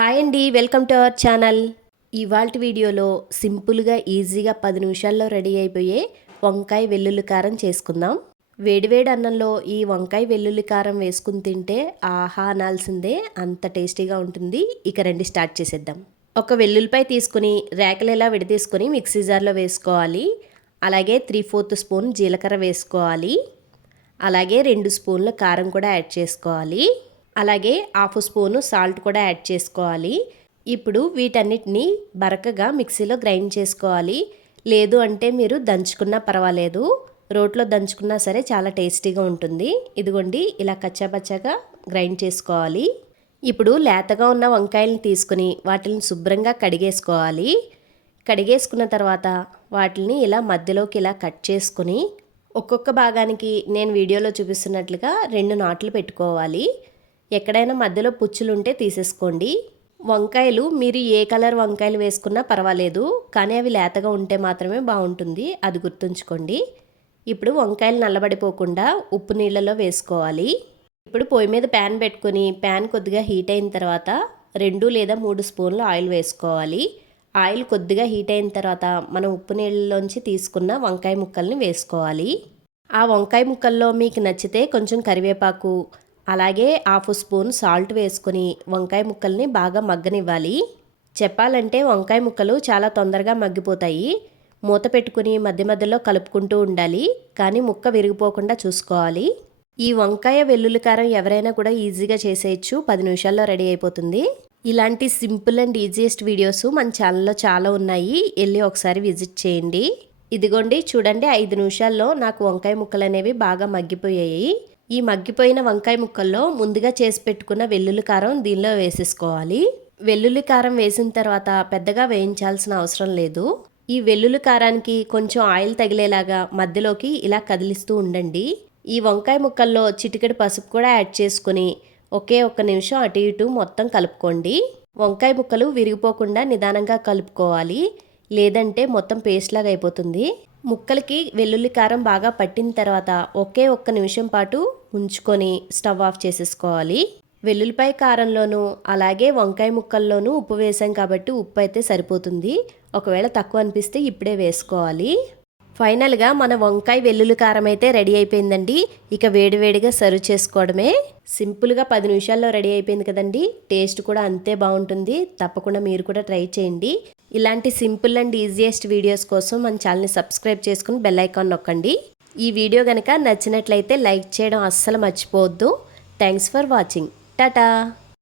Hi అండి, welcome to our channel. ఇవాల్టి వీడియోలో సింపుల్గా ఈజీగా 10 నిమిషాల్లో రెడీ అయిపోయే వంకాయ వెల్లుల్లి కారం చేసుకుందాం. వేడివేడి అన్నంలో ఈ వంకాయ వెల్లుల్లి కారం వేసుకుని తింటే ఆహా అనాల్సిందే, అంత టేస్టీగా ఉంటుంది. ఇక రండి స్టార్ట్ చేసేద్దాం. ఒక వెల్లుల్లిపాయ తీసుకుని రేకలు ఇలా విడదీసుకొని మిక్సీ జార్లో వేసుకోవాలి. అలాగే 3/4 స్పూన్ జీలకర్ర వేసుకోవాలి. అలాగే 2 స్పూన్ల కారం కూడా యాడ్ చేసుకోవాలి. అలాగే 1/2 స్పూను సాల్ట్ కూడా యాడ్ చేసుకోవాలి. ఇప్పుడు వీటన్నిటిని బరకగా మిక్సీలో గ్రైండ్ చేసుకోవాలి. లేదు అంటే మీరు దంచుకున్నా పర్వాలేదు, రోట్లో దంచుకున్నా సరే చాలా టేస్టీగా ఉంటుంది. ఇదిగోండి, ఇలా కచ్చాపచ్చాగా గ్రైండ్ చేసుకోవాలి. ఇప్పుడు లేతగా ఉన్న వంకాయలను తీసుకుని వాటిని శుభ్రంగా కడిగేసుకోవాలి. కడిగేసుకున్న తర్వాత వాటిని ఇలా మధ్యలోకి ఇలా కట్ చేసుకుని ఒక్కొక్క భాగానికి నేను వీడియోలో చూపిస్తున్నట్లుగా 2 నాట్లు పెట్టుకోవాలి. ఎక్కడైనా మధ్యలో పుచ్చులు ఉంటే తీసేసుకోండి. వంకాయలు మీరు ఏ కలర్ వంకాయలు వేసుకున్నా పర్వాలేదు, కానీ అవి లేతగా ఉంటే మాత్రమే బాగుంటుంది, అది గుర్తుంచుకోండి. ఇప్పుడు వంకాయలు నల్లబడిపోకుండా ఉప్పు నీళ్ళలో వేసుకోవాలి. ఇప్పుడు పొయ్యి మీద ప్యాన్ పెట్టుకొని ప్యాన్ కొద్దిగా హీట్ అయిన తర్వాత 2 లేదా 3 స్పూన్లు ఆయిల్ వేసుకోవాలి. ఆయిల్ కొద్దిగా హీట్ అయిన తర్వాత మనం ఉప్పు నీళ్ళలోంచి తీసుకున్న వంకాయ ముక్కల్ని వేసుకోవాలి. ఆ వంకాయ ముక్కల్లో మీకు నచ్చితే కొంచెం కరివేపాకు, అలాగే 1/2 స్పూన్ సాల్ట్ వేసుకొని వంకాయ ముక్కల్ని బాగా మగ్గనివ్వాలి. చెప్పాలంటే వంకాయ ముక్కలు చాలా తొందరగా మగ్గిపోతాయి. మూత పెట్టుకుని మధ్య మధ్యలో కలుపుకుంటూ ఉండాలి, కానీ ముక్క విరిగిపోకుండా చూసుకోవాలి. ఈ వంకాయ వెల్లుల్లి కారం ఎవరైనా కూడా ఈజీగా చేసేయచ్చు, 10 నిమిషాల్లో రెడీ అయిపోతుంది. ఇలాంటి సింపుల్ అండ్ ఈజియెస్ట్ వీడియోస్ మన ఛానల్లో చాలా ఉన్నాయి, వెళ్ళి ఒకసారి విజిట్ చేయండి. ఇదిగోండి చూడండి, 5 నిమిషాల్లో నాకు వంకాయ ముక్కలు అనేవి బాగా మగ్గిపోయాయి. ఈ మగ్గిపోయిన వంకాయ ముక్కల్లో ముందుగా చేసి పెట్టుకున్న వెల్లుల్లి కారం దీనిలో వేసేసుకోవాలి. వెల్లుల్లి కారం వేసిన తర్వాత పెద్దగా వేయించాల్సిన అవసరం లేదు. ఈ వెల్లుల్లి కారానికి కొంచెం ఆయిల్ తగిలేలాగా మధ్యలోకి ఇలా కదిలిస్తూ ఉండండి. ఈ వంకాయ ముక్కల్లో చిటికెడు పసుపు కూడా యాడ్ చేసుకుని ఒకే 1 నిమిషం అటు ఇటు మొత్తం కలుపుకోండి. వంకాయ ముక్కలు విరిగిపోకుండా నిదానంగా కలుపుకోవాలి, లేదంటే మొత్తం పేస్ట్ లాగా అయిపోతుంది. ముక్కలకి వెల్లుల్లి కారం బాగా పట్టిన తర్వాత ఒకే 1 నిమిషం పాటు ఉంచుకొని స్టవ్ ఆఫ్ చేసేసుకోవాలి. వెల్లుల్లిపాయ కారంలోనూ అలాగే వంకాయ ముక్కల్లోనూ ఉప్పు వేసాం కాబట్టి ఉప్పు అయితే సరిపోతుంది. ఒకవేళ తక్కువ అనిపిస్తే ఇప్పుడే వేసుకోవాలి. ఫైనల్గా మన వంకాయ వెల్లుల్లి కారం అయితే రెడీ అయిపోయిందండి. ఇక వేడివేడిగా సర్వ్ చేసుకోవడమే. సింపుల్గా 10 నిమిషాల్లో రెడీ అయిపోయింది కదండి. టేస్ట్ కూడా అంతే బాగుంటుంది. తప్పకుండా మీరు కూడా ట్రై చేయండి. ఇలాంటి సింపుల్ అండ్ ఈజియెస్ట్ వీడియోస్ కోసం మన ఛానల్ని సబ్స్క్రైబ్ చేసుకుని బెల్ ఐకాన్ నొక్కండి. ఈ వీడియో కనుక నచ్చినట్లయితే లైక్ చేయడం అస్సలు మర్చిపోవద్దు. Thanks for watching. టాటా.